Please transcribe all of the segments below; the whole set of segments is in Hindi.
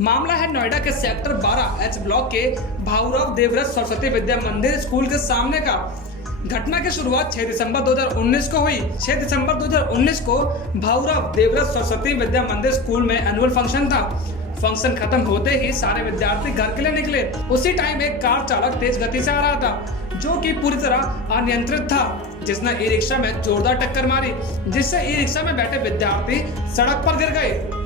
मामला है नोएडा के सेक्टर 12H ब्लॉक के भाऊराव देवव्रत सरस्वती विद्या मंदिर स्कूल के सामने का। घटना की शुरुआत 6 दिसंबर 2019 को हुई। 6 दिसंबर 2019 को भाऊराव देवव्रत सरस्वती विद्या मंदिर स्कूल में एनुअल फंक्शन था। फंक्शन खत्म होते ही सारे विद्यार्थी घर के लिए निकले। उसी टाइम एक कार चालक तेज गति से आ रहा था जो कि पूरी तरह अनियंत्रित था, जिसने ई रिक्शा में जोरदार टक्कर मारी, जिससे ई रिक्शा में बैठे विद्यार्थी सड़क पर गिर गए।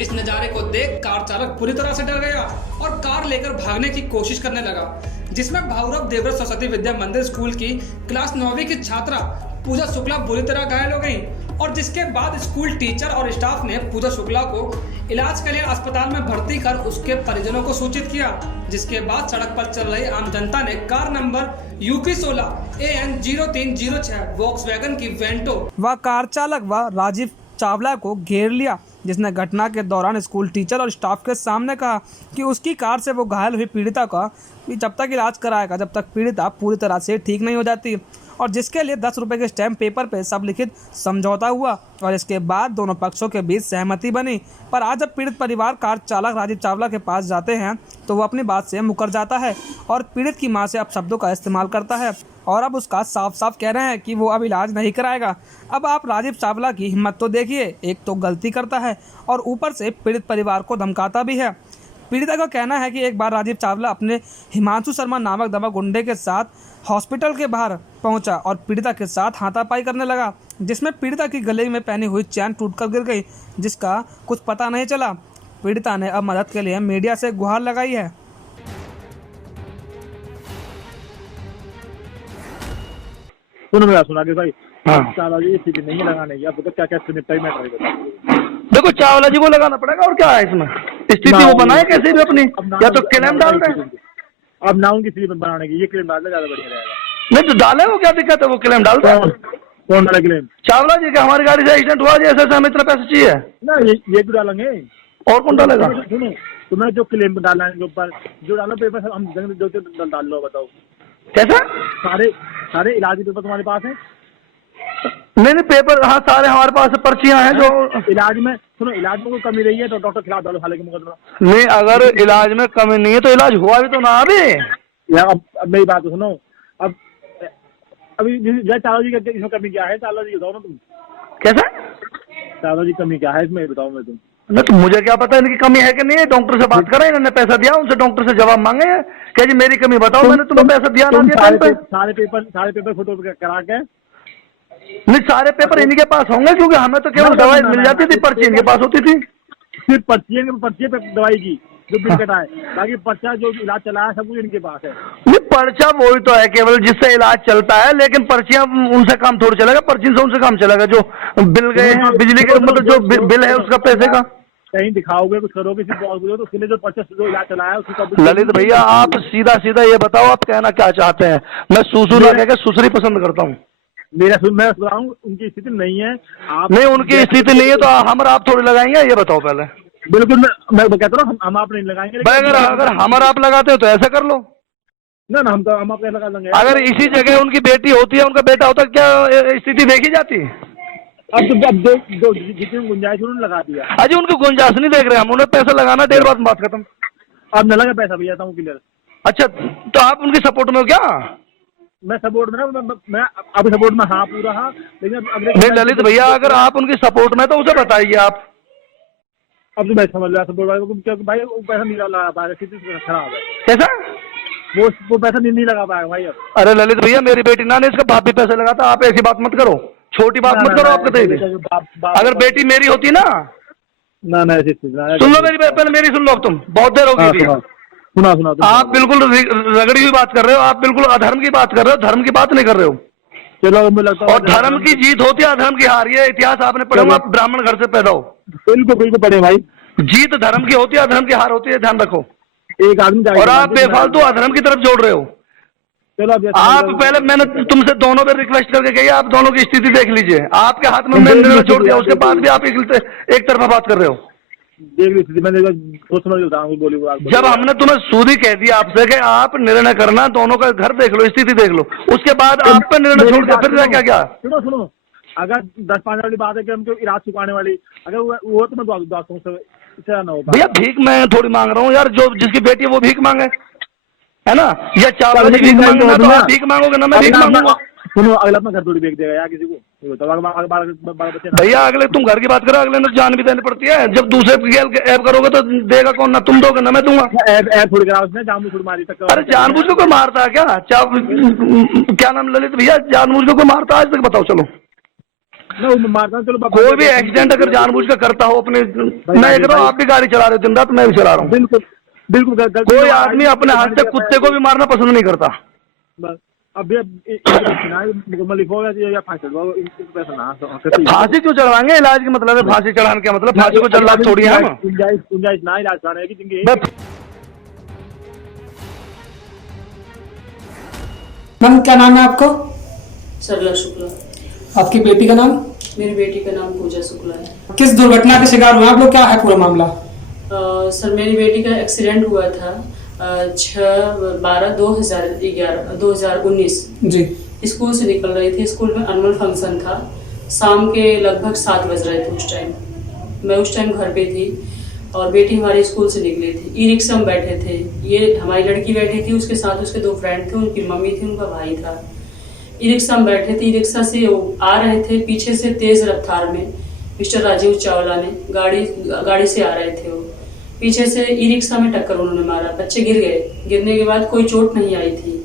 इस नजारे को देख कार चालक पूरी तरह से डर गया और कार लेकर भागने की कोशिश करने लगा, जिसमें भाऊराव देवव्रत सरस्वती विद्या मंदिर स्कूल की क्लास 9वीं की छात्रा पूजा शुक्ला बुरी तरह घायल हो गई और जिसके बाद स्कूल टीचर और स्टाफ ने पूजा शुक्ला को इलाज के लिए अस्पताल में भर्ती कर उसके परिजनों को सूचित किया। जिसके बाद सड़क पर चल रही आम जनता ने car number UP 16 AN 0306 Volkswagen की वेंटो व कार चालक व राजीव चावला को घेर लिया, जिसने घटना के दौरान स्कूल टीचर और स्टाफ के सामने कहा कि उसकी कार से वो घायल हुई पीड़िता का जब तक इलाज कराएगा जब तक पीड़िता पूरी तरह से ठीक नहीं हो जाती, और जिसके लिए 10 रुपये के स्टैम्प पेपर पे सब लिखित समझौता हुआ और इसके बाद दोनों पक्षों के बीच सहमति बनी। पर आज जब पीड़ित परिवार कार चालक राजीव चावला के पास जाते हैं तो वो अपनी बात से मुकर जाता है और पीड़ित की मां से अपशब्दों का इस्तेमाल करता है और अब उसका साफ साफ कह रहे हैं कि वो अब इलाज नहीं कराएगा। अब आप राजीव चावला की हिम्मत तो देखिए, एक तो गलती करता है और ऊपर से पीड़ित परिवार को धमकाता भी है। पीड़िता का कहना है कि एक बार राजीव चावला अपने हिमांशु शर्मा नामक दवा गुंडे के साथ हॉस्पिटल के बाहर पहुंचा और पीड़िता के साथ हाथापाई करने लगा, जिसमें पीड़िता की गले में पहनी हुई चैन टूटकर गिर गई, जिसका कुछ पता नहीं चला। पीड़िता ने अब मदद के लिए मीडिया से गुहार लगाई है। सुनो मेरा सुना के भाई। हाँ। चावला जी स्थिति नहीं है लगाने की, अब तो क्या क्या निपटाई मैं देखो चावला जी को लगाना पड़ेगा और क्या है इसमें स्थिति वो बनाए कैसे भी अपनी, या तो क्लेम डाल दें। अब ना उनकी स्थिति बनाने की ये क्लेम डालना ज्यादा बढ़िया रहेगा। नहीं तो डाले वो क्या दिक्कत है, वो क्लेम डाल दो। कौन डाला क्लेम? चावला जी का हमारी गाड़ी से एक्सीडेंट हुआ जी, ऐसे हमें इतना पैसा चाहिए ना, ये भी डालेंगे। और कौन डालेगा? सुनो तुम्हें जो क्लेम डालना है ऊपर जो डालो पेपर हम दो डाल लो, बताओ कैसा? सारे इलाज के पेपर तुम्हारे पास है? नहीं पेपर हाँ सारे हमारे पास पर्चियां हैं जो इलाज में। सुनो इलाज में कोई कमी रही है तो डॉक्टर खिलाफ डालो हालांकि मुकदमा। नहीं अगर इलाज में कमी नहीं है तो इलाज हुआ भी तो ना अभी यार। अब मेरी बात सुनो, अब अभी चावला जी का इसमें कमी क्या है? चावला जी बताओ ना तुम। कैसा? चावला जी कमी क्या है इसमें बताओ मैं तुम। नहीं तो मुझे क्या पता इनकी कमी है कि नहीं है। डॉक्टर से बात करें, इन्होंने पैसा दिया, उनसे डॉक्टर से जवाब मांगे क्या जी मेरी कमी बताओ, मैंने तुम्हें पैसा दिया ना दिया? सारे पेपर फोटो करा के नहीं सारे पेपर इन्हीं के पास होंगे क्योंकि हमें तो केवल दवाई मिल जाती थी, पर्ची इनके पास होती थी। सिर्फ पर्ची पे दवाई की जो बिल कटा है, बाकी पर्चा जो इलाज चला है सब कुछ इनके पास है। नहीं पर्चा वही तो है केवल जिससे इलाज चलता है, लेकिन पर्चियां उनसे काम थोड़ी चलेगा, पर्ची से उनसे काम चलेगा। जो बिल गए बिजली के मतलब जो बिल है उसका पैसे का कहीं दिखाओगे कुछ करोगे तो उसके लिए जो पर्चा जो इलाज चला है उसका। ललित भैया आप सीधा ये बताओ आप कहना क्या चाहते हैं? मैं सूसू ना कहकर सुसरी पसंद करता हूँ। मैं सुन रहा हूँ उनकी स्थिति नहीं है। आप नहीं उनकी स्थिति नहीं है तो हम आप थोड़ी लगाएंगे, ये बताओ पहले। बिल्कुल मैं कहता हूँ हम आप नहीं लगाएंगे। अगर हम आप लगाते हो तो ऐसा कर लो ना हम आप लगा देंगे। अगर इसी जगह उनकी बेटी होती है उनका बेटा होता क्या स्थिति देखी जाती? अब दो जितनी गुंजाइश उन्होंने लगा दिया। अजी उनकी गुंजाइश नहीं देख रहे हम, उन्हें पैसा लगाना, देर बाद बात खत्म। अब न लगा पैसा भैया था क्लियर। अच्छा तो आप उनकी सपोर्ट में हो क्या? मैं सपोर्ट में मैं आपके सपोर्ट में हाँ पूरा हाँ, लेकिन नहीं ललित भैया अगर आप उनकी सपोर्ट में तो उसे बताइए आप। अब तो मैं समझ रहा सपोर्ट भाई वो पैसा नहीं लगा पाएगा, स्थिति खराब है। कैसा? वो पैसा नहीं लगा पाएगा भाई अब। अरे ललित भैया मेरी बेटी ना इसका बाप भी पैसे लगाता, आप ऐसी बात मत करो, छोटी बात मत करो। आप बताइए अगर बेटी मेरी होती ना ऐसी सुन लो मेरी पहले मेरी सुन लो, अब तुम बहुत देर होगी। सुना आप बिल्कुल रगड़ी हुई बात कर रहे हो, आप बिल्कुल अधर्म की बात कर रहे हो, धर्म की बात नहीं कर रहे हो। चलो मुझे लगता है और धर्म की जीत होती है अधर्म की हार, ये इतिहास आपने पढ़ा होगा, आप ब्राह्मण घर से पैदा हो। बिल्कुल पढ़े भाई। जीत धर्म की होती है अधर्म की हार होती है, ध्यान रखो। एक आदमी और आप बेफालतू अधर्म की तरफ जोड़ रहे हो। चलो आप पहले मैंने तुमसे दोनों पे रिक्वेस्ट करके कही आप दोनों की स्थिति देख लीजिए, आपके हाथ में मैंने निर्णय छोड़ दिया, उसके बाद भी आप एक तरफा बात कर रहे हो। देख ली मैंने सोच समझ बोली जब हमने तुम्हें सूदी कह दिया आपसे कि आप निर्णय करना, दोनों का घर देख लो, स्थिति देख लो, उसके बाद आप पे निर्णय छोड़ दिया, फिर क्या क्या? सुनो अगर 10-15 वाली बात है कि हमको इलाज चुकाने वाली, अगर वो तो मैं दोस्तों से इतना ना होता भैया भीख मैं थोड़ी मांग रहा हूँ यार, जो जिसकी बेटी है वो भीख मांगे, है ना? या चावल की भीख मांगे ना, तो आप भीख मांगोगे ना मैं भीख मांगूंगा। सुनो, अगला अपना घर थोड़ी बेच देगा यार किसी को, ये बताओ। बाल बच्चे भैया अगले तुम घर की बात करो, अगले ने जान भी देनी पड़ती है। जब दूसरे की ऐप करोगे तो देगा कौन? ना तुम दोगे ना मैं दूंगा। ऐप थोड़ी करा उसने, जानबूझ थोड़ी मारी तक। अरे जानबूझ के कोई मारता है क्या? क्या नाम ललित भैया, जानबूझ के कोई मारता है आज तक? बताओ चलो। ना मारता हूँ, चलो कोई भी एक्सीडेंट अगर जानबूझ कर करता हो अपने, मैं कह रहा हूँ आप भी गाड़ी चला रहे हो दिन रात, मैं भी चला रहा हूँ। बिल्कुल बिल्कुल। कोई आदमी अपने हाथ से कुत्ते को भी मारना पसंद नहीं करता। बस अब मुकम्मल लिखो या फांसी चढ़वाओ, पैसा ना। फांसी क्यों चढ़वाएंगे? इलाज का मतलब है फांसी चढ़ाने, क्या मतलब? फांसी को चढ़ा छोड़िए हम। गुंजाइश ना इलाज कराने की जिंदगी। मैम क्या नाम है आपका? सरला शुक्ला। आपकी बेटी का नाम? मेरी बेटी का नाम पूजा शुक्ला है। किस दुर्घटना के शिकार हुए आप लोग, क्या है पूरा मामला? सर मेरी बेटी का एक्सीडेंट हुआ था 6/12/2019 जी। स्कूल से निकल रही थी। स्कूल में एनुअल फंक्शन था, शाम के लगभग 7 बज रहे थे उस टाइम। मैं उस टाइम घर पे थी और बेटी हमारी स्कूल से निकली थी। ई रिक्शा में बैठे थे, ये हमारी लड़की बैठी थी, उसके साथ उसके 2 फ्रेंड थे, उनकी मम्मी थी, उनका भाई था। ई रिक्शा में बैठे थे, ई रिक्शा से आ रहे थे, पीछे से तेज रफ्तार में मिस्टर राजीव चावला ने गाड़ी से आ रहे थे। वो पीछे से ई रिक्शा में टक्कर उन्होंने मारा, बच्चे गिर गए। गिरने के बाद कोई चोट नहीं आई थी।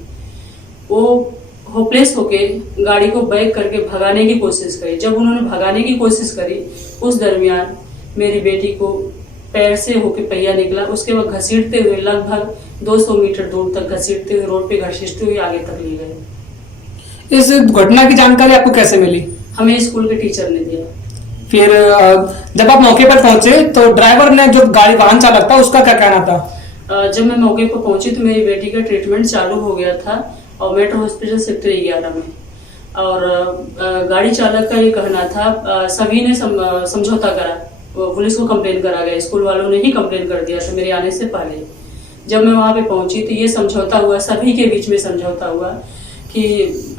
वो होपलेस होके गाड़ी को बैक करके भगाने की कोशिश करी। जब उन्होंने भगाने की कोशिश करी, उस दरमियान मेरी बेटी को पैर से होके पहिया निकला। उसके बाद घसीटते हुए लगभग 200 मीटर दूर तक घसीटते हुए रोड पे घसीटते हुए आगे तक ले गए। इस घटना की जानकारी आपको कैसे मिली? हमें स्कूल के टीचर ने दिया। फिर जब आप मौके पर पहुंचे तो ड्राइवर ने, जो गाड़ी वाहन चालक था, उसका क्या कहना था? जब मैं मौके पर पहुंची तो मेरी बेटी का ट्रीटमेंट चालू हो गया था और मेट्रो हॉस्पिटल सेक्टर 11 में। और गाड़ी चालक का ये कहना था, सभी ने समझौता करा, पुलिस को कंप्लेन करा गया, स्कूल वालों ने ही कंप्लेन कर दिया था मेरे आने से पहले। जब मैं वहां पे पहुंची तो ये समझौता हुआ, सभी के बीच में समझौता हुआ कि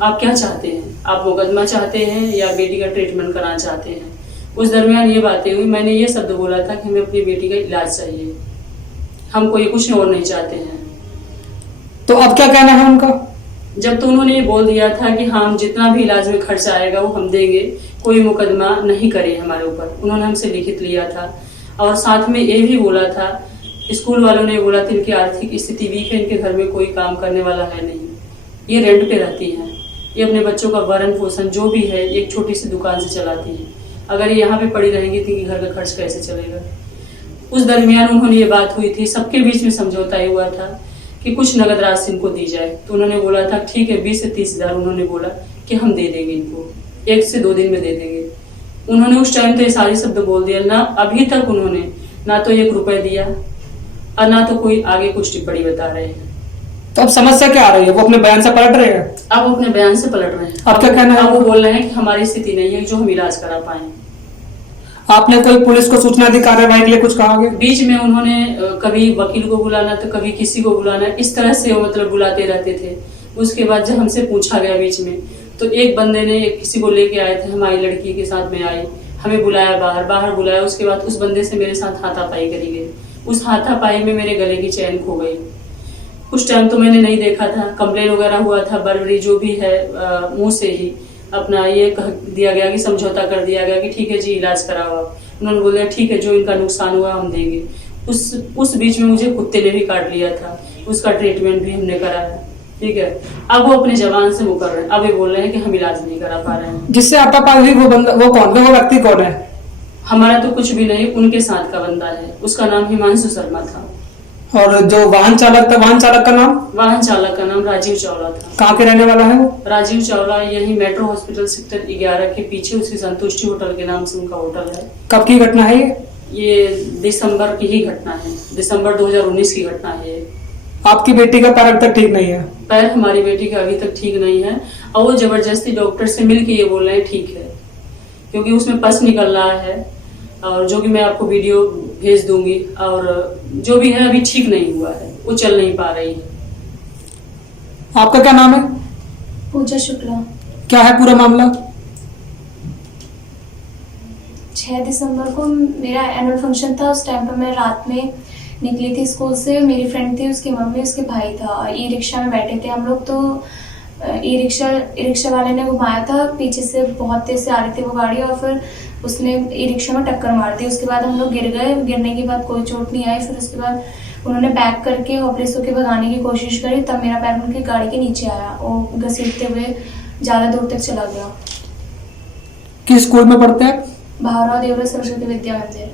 आप क्या चाहते हैं, आप मुकदमा चाहते हैं या बेटी का ट्रीटमेंट कराना चाहते हैं। उस दरमियान ये बातें हुई, मैंने ये शब्द बोला था कि हमें अपनी बेटी का इलाज चाहिए, हमको ये कुछ और नहीं चाहते हैं। तो अब क्या कहना है उनका? जब तो उन्होंने ये बोल दिया था कि हाँ, जितना भी इलाज में खर्च आएगा वो हम देंगे, कोई मुकदमा नहीं करे हमारे ऊपर। उन्होंने हमसे लिखित लिया था और साथ में ये भी बोला था, स्कूल वालों ने बोला था इनकी आर्थिक स्थिति वीक है, इनके घर में कोई काम करने वाला है नहीं, ये रेंट पे रहती हैं, ये अपने बच्चों का भरण पोषण जो भी है एक छोटी सी दुकान से चलाती है। अगर ये यहाँ पे पड़ी रहेंगी तो घर का खर्च कैसे चलेगा? उस दरमियान उन्होंने ये बात हुई थी, सबके बीच में समझौता हुआ था कि कुछ नगद राशि इनको दी जाए। तो उन्होंने बोला था ठीक है, 20 से 30 हजार उन्होंने बोला कि हम दे देंगे इनको, 1 से 2 दिन में दे देंगे। उन्होंने उस टाइम तो ये सारे शब्द बोल दिया, ना अभी तक उन्होंने ना तो 1 रुपए दिया और ना तो कोई आगे कुछ टिप्पणी बता रहे हैं। तो अब समस्या क्या आ रही है? वो अपने बयान से पलट रहे हैं? अब वो अपने बयान से पलट रहे हैं। अब क्या कहना है? अब वो बोल रहे हैं कि हमारी स्थिति नहीं है जो हम इलाज करा पाए। आपने कोई पुलिस को सूचना दी कार्रवाई के लिए, कुछ कहा? बीच में उन्होंने कभी वकील को बुलाना तो कभी किसी को बुलाना, इस तरह से वो मतलब बुलाते रहते थे। उसके बाद जब हमसे पूछा गया बीच में, तो एक बंदे ने किसी को लेके आए थे, हमारी लड़की के साथ में आई, हमें बुलाया, बाहर बुलाया। उसके बाद उस बंदे से मेरे साथ हाथापाई करी गई। उस हाथापाई में मेरे गले की चैन खो गई। उस टाइम तो मैंने नहीं देखा था, कंप्लेन वगैरह हुआ था, बर्बरी जो भी है मुंह से ही अपना ये कह दिया गया कि समझौता कर दिया गया कि ठीक है जी इलाज कराओ आप। उन्होंने बोला ठीक है, जो इनका नुकसान हुआ हम देंगे। उस बीच में मुझे कुत्ते ने भी काट लिया था, उसका ट्रीटमेंट भी हमने कराया। ठीक है, अब वो अपने जवान से मुकर रहे हैं, अब ये बोल रहे हैं कि हम इलाज नहीं करा पा रहे हैं। जिससे आपका हुई वो बंदा, वो कौन है, वो व्यक्ति कौन है? हमारा तो कुछ भी नहीं, उनके साथ का बंदा है, उसका नाम हिमांशु शर्मा था। और जो वाहन चालक था, वाहन चालक का नाम? वाहन चालक का नाम राजीव चावला था। कहाँ के रहने वाला है वो? राजीव चावला यही मेट्रो हॉस्पिटल सेक्टर 11 के पीछे उसकी संतुष्टि होटल के नाम से उनका होटल है। कब की घटना है ये? ये दिसंबर की ही घटना है, दिसंबर 2019 की घटना है। आपकी बेटी का पैर अब तक ठीक नहीं है? पैर हमारी बेटी का अभी तक ठीक नहीं है और वो जबरदस्ती डॉक्टर से मिलके ये बोल रहे हैं ठीक है, क्योंकि उसमें पस निकल रहा है और जो कि मैं आपको वीडियो भेज दूंगी। और जो भी है अभी ठीक नहीं हुआ है, वो चल नहीं पा रही है। आपका क्या नाम है? पूजा शुक्ला। क्या है पूरा मामला? 6 दिसंबर को मेरा एनुअल फंक्शन था। उस टाइम पर मैं रात में निकली थी स्कूल से। मेरी फ्रेंड थी, उसकी मम्मी, उसके भाई था। ई रिक्शा में बैठे थे हम लोग। तो ई रिक्शा वाले ने घुमाया था, पीछे से बहुत तेज से आ रही थी वो गाड़ी, और फिर उसने ई रिक्शा में टक्कर मार दी। उसके बाद हम लोग गिर गए। गिरने के बाद कोई चोट नहीं आई। फिर उसके बाद उन्होंने बैक करके होपलेस होकर भगाने की कोशिश करी, तब मेरा पैर उनकी गाड़ी के नीचे आया। वो घसीटते हुए ज़्यादा दूर तक चला गया। किस स्कूल में पढ़ते हैं? भावराव देवव्रत सरस्वती विद्या मंदिर।